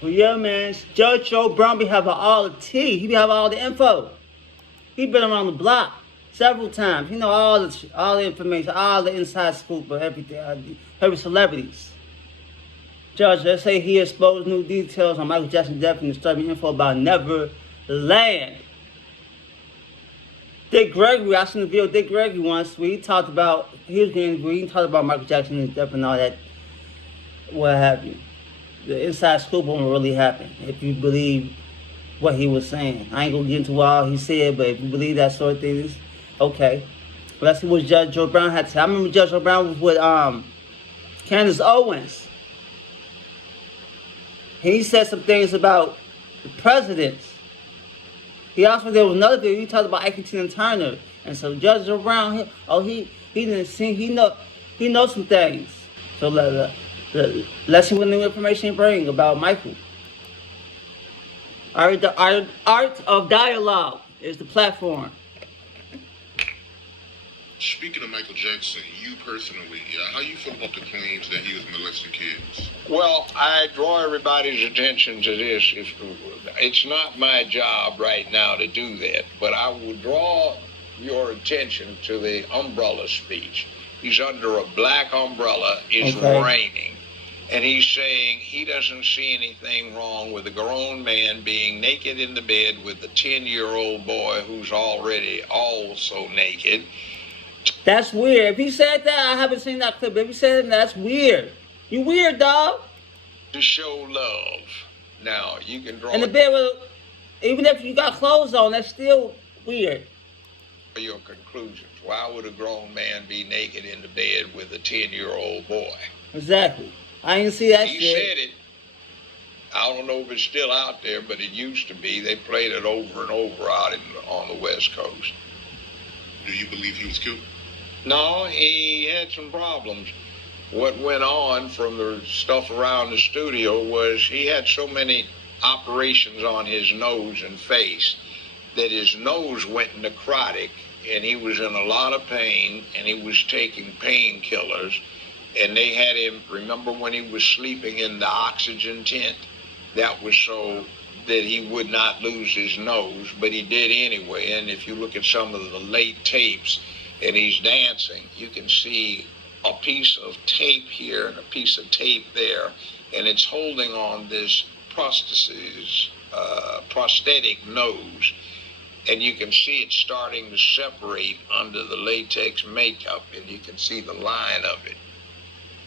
Well, yeah, man. Judge Joe Brown be having all the tea. He be having all the info. He been around the block several times. He know all the information, all the inside scoop of everything, every celebrities. Judge, let's say he exposed new details on Michael Jackson's death and disturbing info about Neverland. Dick Gregory, I seen the video of Dick Gregory once where he talked about he talked about Michael Jackson and his death and all that, what have you. The inside scoop won't really happen if you believe what he was saying. I ain't gonna get into what all he said, but if you believe that sort of thing, okay. But let's see what Judge Joe Brown had to say. I remember Judge Joe Brown was with Candace Owens. He said some things about the presidents. There was another video he talked about Ike and Turner. And so Judge Joe Brown, he didn't see, he knows some things. So let's see what new information he bring about Michael. The art of dialogue is the platform. Speaking of Michael Jackson, you personally, how you feel about the claims that he was molesting kids? Well, I draw everybody's attention to this. It's not my job right now to do that, but I would draw your attention to the umbrella speech. He's under a black umbrella, it's raining, and he's saying he doesn't see anything wrong with a grown man being naked in the bed with a 10-year-old boy who's already also naked. That's weird. If he said that, I haven't seen that clip, but if he said that, that's weird. You weird, dog. To show love. Now, you can draw... And the bed, even if you got clothes on, that's still weird. Your conclusions. Why would a grown man be naked in the bed with a 10-year-old boy? Exactly. I didn't see that shit. He said it. I don't know if it's still out there, but it used to be. They played it over and over out on the West Coast. Do you believe he was killed? No, he had some problems. What went on from the stuff around the studio was he had so many operations on his nose and face that his nose went necrotic, and he was in a lot of pain, and he was taking painkillers, and they had him, remember when he was sleeping in the oxygen tent? That was so that he would not lose his nose, but he did anyway. And if you look at some of the late tapes and he's dancing, you can see a piece of tape here and a piece of tape there, and it's holding on this prosthetic nose, and you can see it starting to separate under the latex makeup, and you can see the line of it.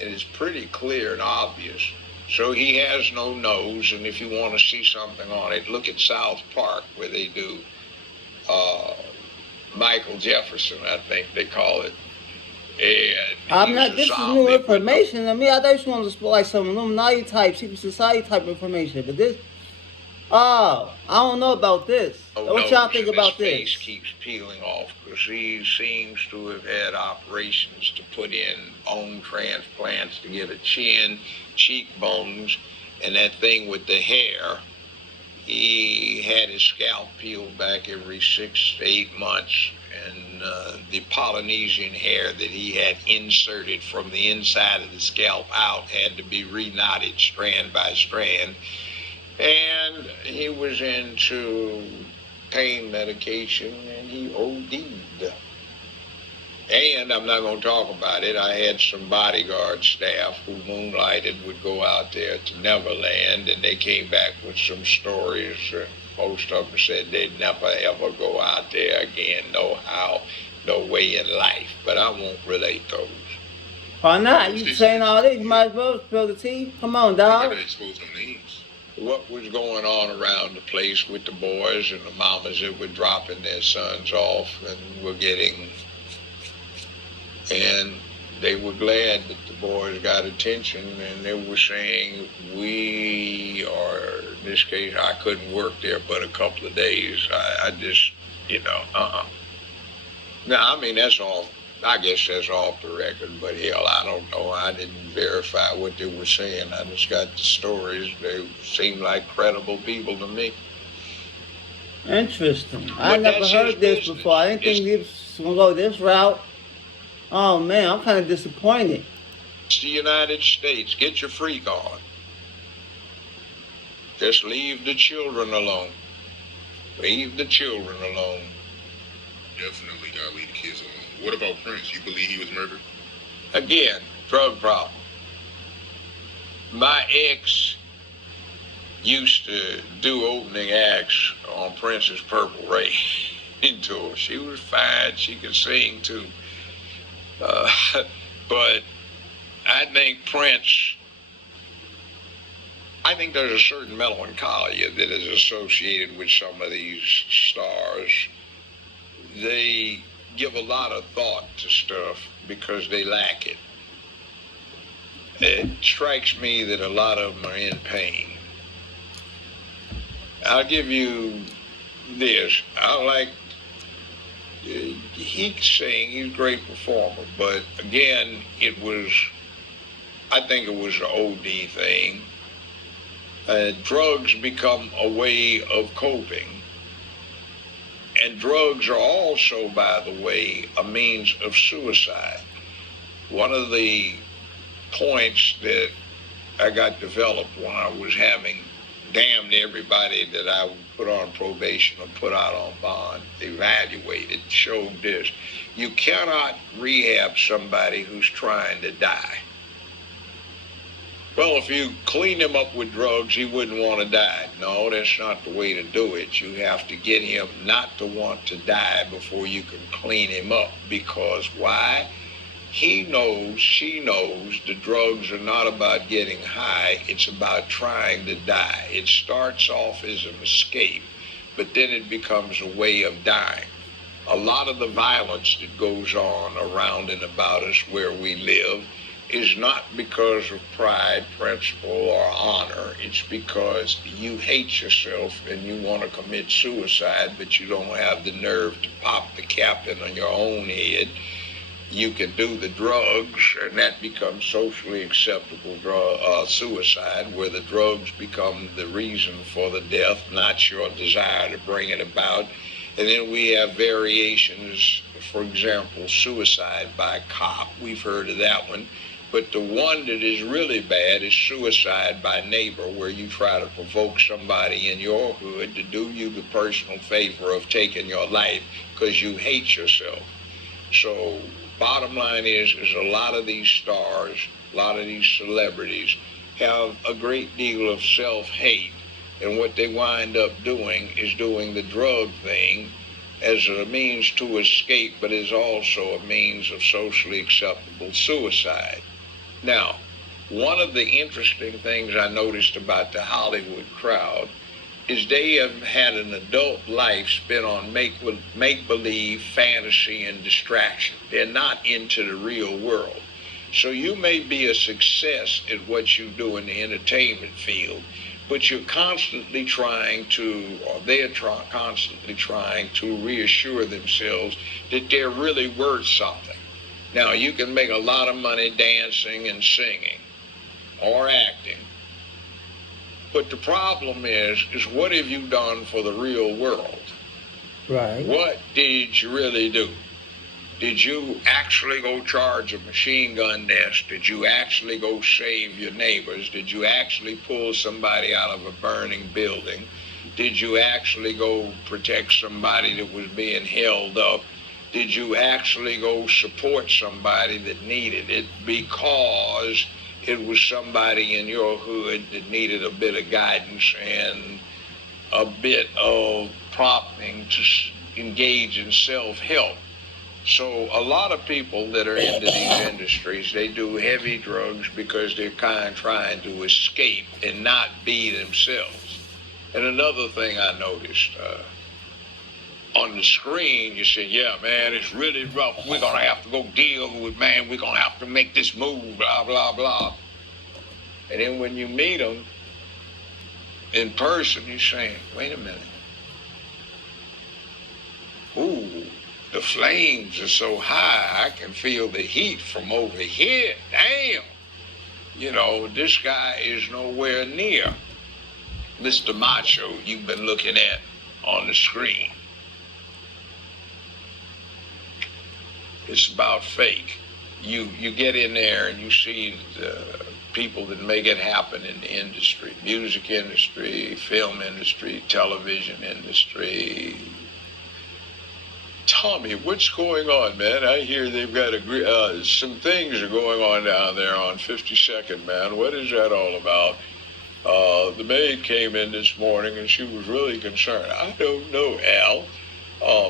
And it's pretty clear and obvious. So he has no nose, and if you want to see something on it, look at South Park where they do Michael Jefferson, I think they call it. And this is new information to me. I thought you wanted to like some Illuminati type, secret society type information, but this, I don't know about this. What y'all think about this? His face keeps peeling off because he seems to have had operations to put in bone transplants to get a chin, cheekbones, and that thing with the hair. He had his scalp peeled back every 6 to 8 months, and the Polynesian hair that he had inserted from the inside of the scalp out had to be reknotted strand by strand. And he was into pain medication, and he OD'd. And I'm not going to talk about it. I had some bodyguard staff who moonlighted, would go out there to Neverland, and they came back with some stories. Most of them said they'd never ever go out there again, no how, no way in life. But I won't relate those. Why not? You saying all this, you might as well spill the tea. Come on, dog. You gotta expose them names. What was going on around the place with the boys and the mamas that were dropping their sons off and were getting... And they were glad that the boys got attention, and they were saying, in this case, I couldn't work there but a couple of days. I just, Now, I mean, that's all, I guess that's off the record, but hell, I don't know. I didn't verify what they were saying. I just got the stories. They seemed like credible people to me. Interesting. I never heard this before. I didn't think this was going to go this route. Oh, man, I'm kind of disappointed. It's the United States. Get your freak on. Just leave the children alone. Leave the children alone. Definitely gotta leave the kids alone. What about Prince? You believe he was murdered? Again, drug problem. My ex used to do opening acts on Prince's Purple Rain tour. She was fine. She could sing too. But I think there's a certain melancholia that is associated with some of these stars. They give a lot of thought to stuff because they lack it. It strikes me that a lot of them are in pain. I'll give you this. He can sing, he's a great performer, but again, I think it was an OD thing. Drugs become a way of coping. And drugs are also, by the way, a means of suicide. One of the points that I got developed when I was having damn everybody that I would put on probation or put out on bond evaluated showed this. You cannot rehab somebody who's trying to die. Well, if you clean him up with drugs, he wouldn't want to die. No, that's not the way to do it. You have to get him not to want to die before you can clean him up. Because why? He knows, she knows the drugs are not about getting high. It's about trying to die. It starts off as an escape, but then it becomes a way of dying. A lot of the violence that goes on around and about us where we live is not because of pride, principle, or honor. It's because you hate yourself and you want to commit suicide, but you don't have the nerve to pop the captain on your own head. You can do the drugs, and that becomes socially acceptable suicide, where the drugs become the reason for the death, not your desire to bring it about. And then we have variations, for example, suicide by cop. We've heard of that one. But the one that is really bad is suicide by neighbor, where you try to provoke somebody in your hood to do you the personal favor of taking your life because you hate yourself. So bottom line is a lot of these stars, a lot of these celebrities have a great deal of self-hate. And what they wind up doing is doing the drug thing as a means to escape, but is also a means of socially acceptable suicide. Now, one of the interesting things I noticed about the Hollywood crowd is they have had an adult life spent on make-believe, fantasy, and distraction. They're not into the real world. So you may be a success at what you do in the entertainment field, but you're constantly trying to, or they're constantly trying to reassure themselves that they're really worth something. Now, you can make a lot of money dancing and singing or acting, but the problem is what have you done for the real world? Right. What did you really do? Did you actually go charge a machine gun nest? Did you actually go save your neighbors? Did you actually pull somebody out of a burning building? Did you actually go protect somebody that was being held up? Did you actually go support somebody that needed it because it was somebody in your hood that needed a bit of guidance and a bit of prompting to engage in self-help? So a lot of people that are into these industries, they do heavy drugs because they're kind of trying to escape and not be themselves. And another thing I noticed, on the screen, you say, yeah, man, it's really rough. We're going to have to go deal with, man, we're going to have to make this move, blah, blah, blah. And then when you meet them in person, you're saying, wait a minute. Ooh, the flames are so high, I can feel the heat from over here. Damn. You know, this guy is nowhere near Mr. Macho you've been looking at on the screen. It's about fake. You get in there and you see the people that make it happen in the industry, music industry, film industry, television industry. Tommy, what's going on, man? I hear they've got some things are going on down there on 52nd, man. What is that all about? The maid came in this morning and she was really concerned. I don't know, Al.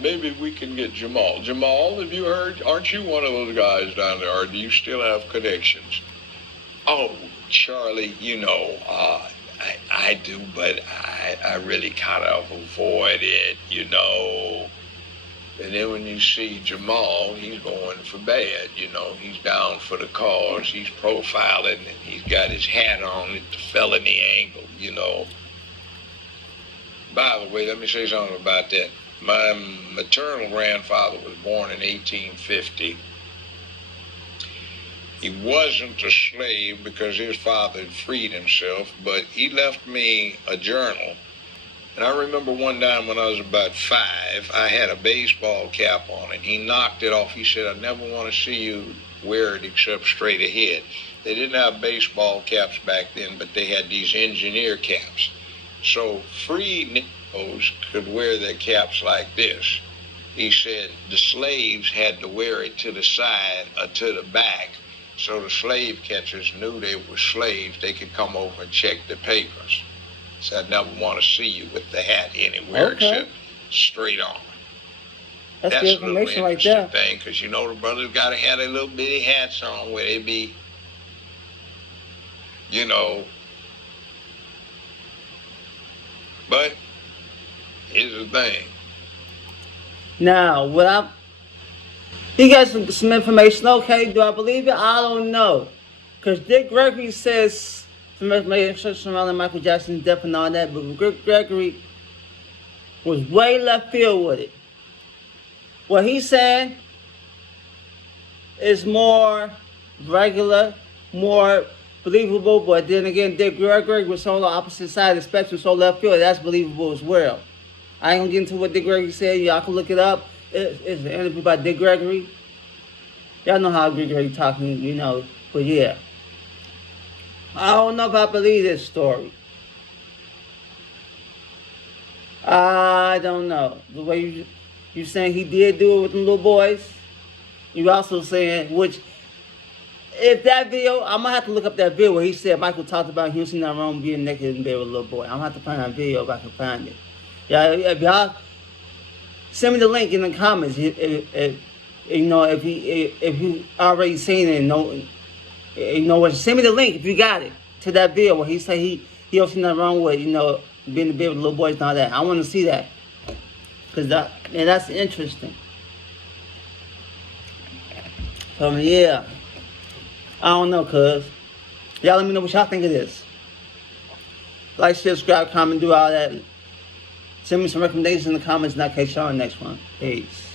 Maybe we can get Jamal. Jamal, have you heard? Aren't you one of those guys down there, or do you still have connections? Oh, Charlie, I do, but I really kind of avoid it, And then when you see Jamal, he's going for bad, He's down for the cause. He's profiling, and he's got his hat on at the felony angle, By the way, let me say something about that. My maternal grandfather was born in 1850. He wasn't a slave because his father had freed himself, but he left me a journal. And I remember one time when I was about 5, I had a baseball cap on, and he knocked it off. He said, I never want to see you wear it except straight ahead. They didn't have baseball caps back then, but they had these engineer caps. So free Negroes could wear their caps like this. He said the slaves had to wear it to the side or to the back, so the slave catchers knew they were slaves. They could come over and check the papers. So I never want to see you with the hat anywhere except straight on. That's good a little information right interesting there. thing, because the brothers got to have their little bitty hats on where they be, But here's the thing. Now, you got some information, okay? Do I believe it? I don't know. Because Dick Gregory says some information surrounding Michael Jackson's death and all that, but Dick Gregory was way left field with it. What he's saying is more regular, more believable, but then again, Dick Gregory was on the opposite side of the spectrum, so left field, that's believable as well. I ain't gonna get into what Dick Gregory said. Y'all can look it up. It's an interview by Dick Gregory. Y'all know how Dick Gregory talking, but yeah. I don't know if I believe this story. I don't know. The way you saying he did do it with them little boys. You also saying, which, if that video, I'm going to have to look up that video where he said Michael talked about he was in that room being naked in bed with a little boy. I'm going to have to find that video if I can find it. Yeah, if y'all send me the link in the comments, if you already seen it and know, send me the link if you got it to that video where he said he don't see nothing wrong with, being in bed with little boys and all that. I want to see that. Because that's interesting. So, yeah. I don't know, cuz. Y'all let me know what y'all think of this. Like, share, subscribe, comment, do all that. Send me some recommendations in the comments and I'll catch y'all on the next one. Peace.